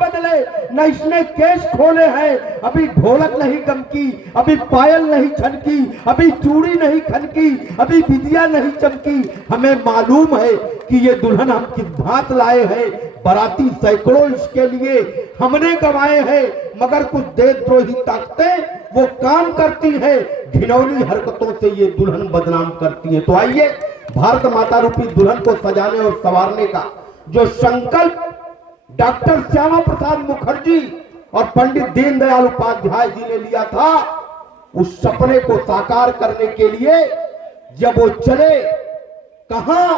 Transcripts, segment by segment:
बदले, न इसने केस खोले हैं। अभी ढोलक नहीं गमकी, अभी पायल नहीं छनकी, अभी चूड़ी नहीं खनकी, अभी बिंदिया नहीं चमकी। हमें मालूम है कि ये दुल्हन हम किस भांत लाए हैं। बाराती सैकड़ों इसके लिए हमने गंवाए हैं, मगर कुछ देशद्रोही ताकतें वो काम करती है। घिनौनी हरकतों से ये दुल्हन बदनाम करती है। तो आइए, भारत माता रूपी दुल्हन को सजाने और संवारने का जो संकल्प डॉक्टर श्यामा प्रसाद मुखर्जी और पंडित दीनदयाल उपाध्याय जी ने लिया था, उस सपने को साकार करने के लिए जब वो चले, कहां,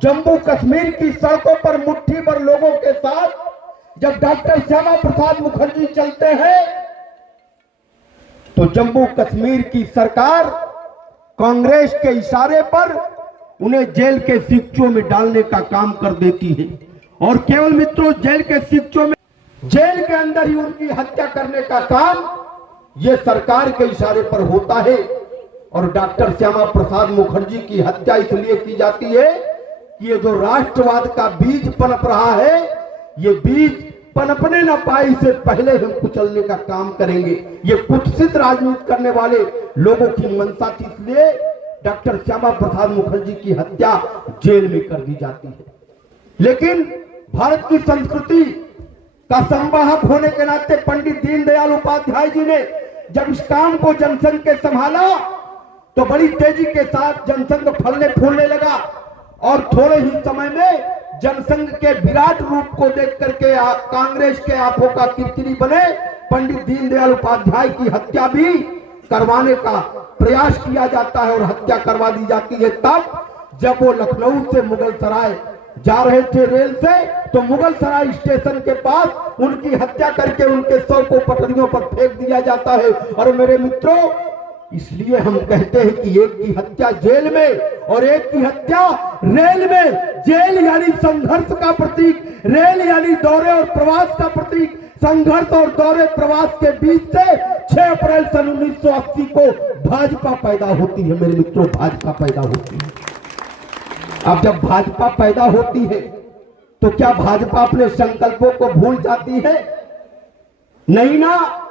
जम्मू कश्मीर की सड़कों पर मुट्ठी भर लोगों के साथ जब डॉक्टर श्यामा प्रसाद मुखर्जी चलते हैं, तो जम्मू कश्मीर की सरकार कांग्रेस के इशारे पर उन्हें जेल के सिक्चों में डालने का काम कर देती है। और केवल मित्रों, जेल के सिक्चों में, जेल के अंदर ही उनकी हत्या करने का काम यह सरकार के इशारे पर होता है। और डॉक्टर श्यामा प्रसाद मुखर्जी की हत्या इसलिए की जाती है कि ये जो राष्ट्रवाद का बीज पनप रहा है, ये बीज पनपने न पाए, इसे पहले हम कुचलने का काम करेंगे। ये कुत्सित राजनीति करने वाले लोगों की मंशा थी, इसलिए डॉक्टर श्यामा प्रसाद मुखर्जी की हत्या जेल में कर दी जाती है। लेकिन भारत की संस्कृति का संवाहक होने के नाते पंडित दीनदयाल उपाध्याय जी ने जब इस काम को जनसंघ के संभाला, तो बड़ी तेजी के साथ जनसंघ फलने फूलने लगा। और थोड़े ही समय में जनसंघ के विराट रूप को देख करके कांग्रेस के आंखों का किरकिरी बने पंडित दीनदयाल उपाध्याय की हत्या भी करवाने का प्रयास किया जाता है और हत्या करवा दी जाती है। तब जब वो लखनऊ से मुगल सराय जा रहे थे रेल से, तो मुगल सराय स्टेशन के पास उनकी हत्या करके उनके शव को पटरियों पर फेंक दिया जाता है। और मेरे मित्रों, इसलिए हम कहते हैं कि एक की हत्या जेल में और एक की हत्या रेल में। जेल यानी संघर्ष का प्रतीक, रेल यानी दौरे और प्रवास का प्रतीक। संघर्ष और दौरे प्रवास के बीच से 6 अप्रैल सन 1980 को भाजपा पैदा होती है। मेरे मित्रों, भाजपा पैदा होती है। अब जब भाजपा पैदा होती है, तो क्या भाजपा अपने संकल्पों को भूल जाती है? नहीं ना।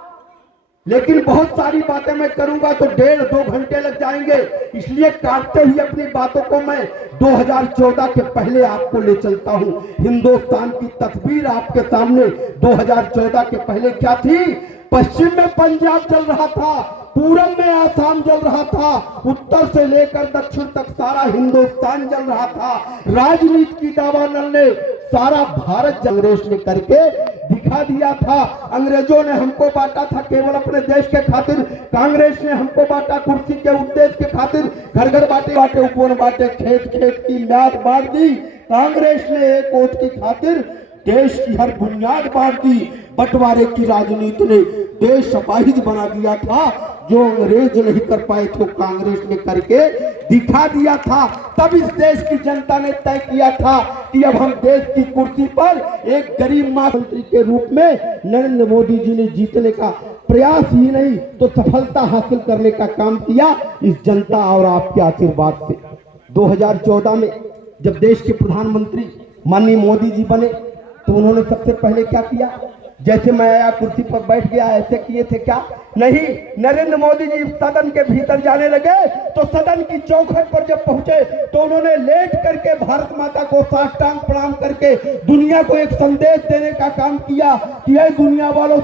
लेकिन बहुत सारी बातें मैं करूंगा तो 1.5-2 घंटे लग जाएंगे, इसलिए काटते हुए अपनी बातों को मैं 2014 के पहले आपको ले चलता हूं। हिंदुस्तान की तस्वीर आपके सामने 2014 के पहले क्या थी? पश्चिम में पंजाब चल रहा था, पूरब में आसाम चल रहा था, उत्तर से लेकर दक्षिण तक सारा हिंदुस्तान चल रहा था। राजनीति की दावानल ने सारा भारत कांग्रेस ने करके दिखा दिया था। अंग्रेजों ने हमको बांटा था केवल अपने देश के खातिर, कांग्रेस ने हमको बांटा कुर्सी के उद्देश्य के खातिर। घर घर बांटे बांटे, उपवन बांटे, खेत खेत की म्याद बांट दी। कांग्रेस ने एक वोट की खातिर देश की हर बुनियाद बांट दी। बंटवारे की राजनीति ने देश अपाहिज बना दिया था। जो अंग्रेज नहीं कर पाए थे, कांग्रेस ने करके दिखा दिया था। तब इस देश की जनता ने तय किया था कि अब हम देश की कुर्सी पर एक गरीब मंत्री के रूप में नरेंद्र मोदी जी ने जीतने का प्रयास ही नहीं तो सफलता हासिल करने का काम किया इस जनता और आपके आशीर्वाद से। 2014 में जब देश के प्रधानमंत्री माननीय मोदी जी बने, तो उन्होंने सबसे पहले क्या किया? जैसे मैं आया कुर्सी पर बैठ गया ऐसे किए थे क्या? नहीं। नरेंद्र मोदी जी सदन के भीतर जाने लगे तो सदन की चौखट पर जब पहुंचे तो उन्होंने लेट करके भारत माता को साष्टांग प्रणाम करके दुनिया को एक संदेश देने का काम किया कि ये दुनिया वालों